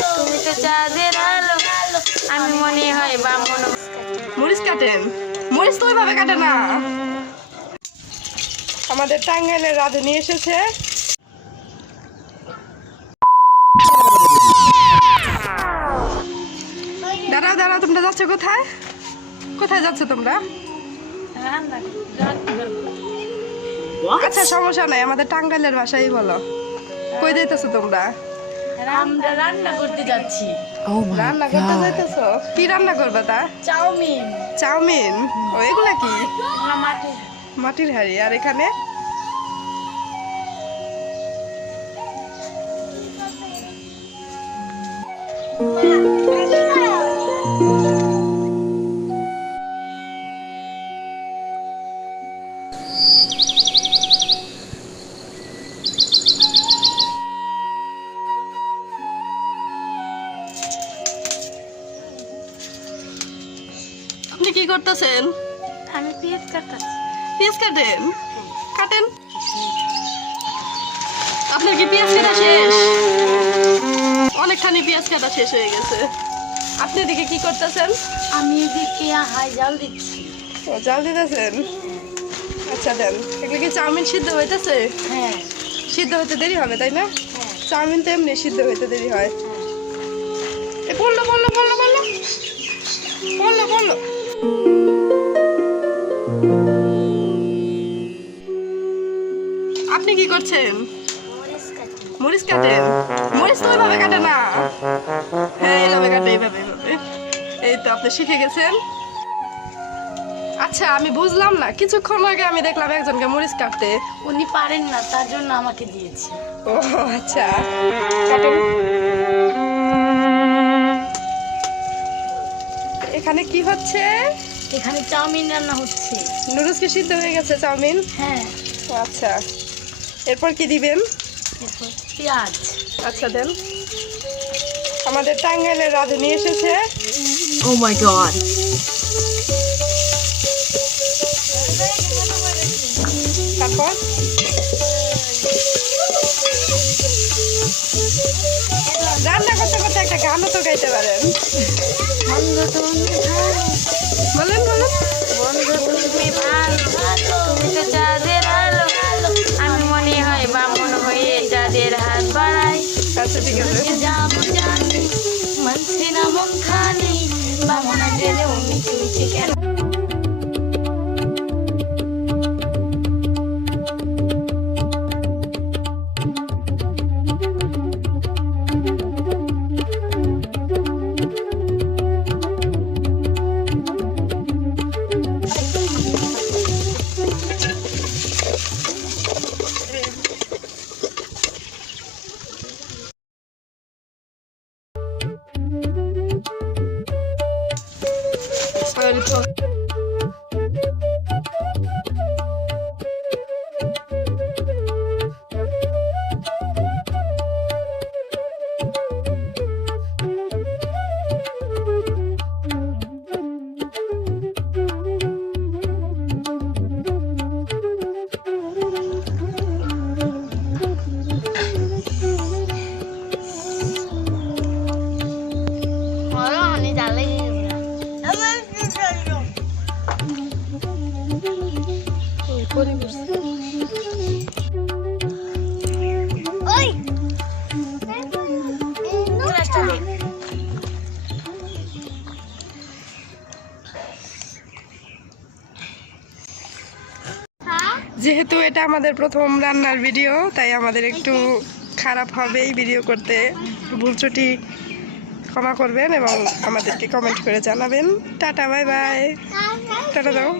তুমি তো চাঁদের আলো, আমি মনে হয় বামন। মরিচ কাটেন? মরিচ তো ওইভাবে কাটে না। আমাদের টাঙ্গাইলের রাঁধুনি এসেছে। দাঁড়াও দাঁড়াও, তোমরা যাচ্ছ কোথায়? কোথায় যাচ্ছ তোমরা? আচ্ছা সমস্যা নাই, আমাদের টাঙ্গাইলের ভাষাই বলো। কই যাইতেছো তোমরা? আমরা রান্না করতে যাচ্ছি। রান্না করতে যাইতেছো? কি রান্না করবে তা? চাউমিন। চাউমিন? ও এগুলা কি? মাটি। মাটির হাঁড়ি। আর এখানে আপনি কি করতেছেন? আমি পেঁয়াজ কাটতেছি। পেঁয়াজ কাটেন? কাটেন। আপনার কি পেঁয়াজ কাটা শেষ? অনেকখানি পেঁয়াজ কাটা শেষ হয়ে গেছে। আপনি এদিকে কি করতেছেন? আমি এদিকে হাই জাল দিচ্ছি। ও জাল দিতেছেন? আচ্ছা দেন। এগুলো কি চাউমিন সিদ্ধ হইতেছে? হ্যাঁ সিদ্ধ হতে দেরি হবে তাই না? হ্যাঁ। চাউমিন তো এমনি সিদ্ধ হইতে দেরি হয়। এ বললো বললো বললো বললো বললো বললো। আপনি কি করছেন? মরিচ কাটেন? মরিচ তো ওইভাবে কাটে না। হ্যাঁ এইভাবে কাটে, এইভাবে এইভাবে। এই তো আপনি শিখে গেছেন। আচ্ছা আমি বুঝলাম না, কিছুক্ষণ আগে আমি দেখলাম একজনকে মরিচ কাটতে। উনি পারেন না, তার জন্য আমাকে দিয়েছে। ও আচ্ছা কাটেন। এখানে কি হচ্ছে? এখানে চাউমিন রান্না হচ্ছে। নুডলস কি সিদ্ধ হয়ে গেছে? চাউমিন? হ্যাঁ। ও আচ্ছা, এরপর কি দিবেন? এরপর পেঁয়াজ। আচ্ছা দেন। আমাদের টাঙ্গাইলের রাঁধুনি এসেছে। ও মাই গড। তারপর রান্না করতে করতে একটা গানও তো গাইতে পারেন। বলেন বলেন। বন্ধু তুমি ভালো, তুমি তো চাঁদের আলো, আমি মনে হয় বামন হয়ে চাঁদের হাত বাড়াই। আচ্ছা ঠিক আছে। যাবো জানি মানছি না মন খানি, বামনা গেলেও মিছে মিছে কেন। যেহেতু এটা আমাদের প্রথম রান্নার ভিডিও, তাই আমাদের একটু খারাপ হবে এই ভিডিও করতে। ভুল ত্রুটি ক্ষমা করবেন এবং আমাদেরকে কমেন্ট করে জানাবেন। Tata bye bye. টাটা দাও।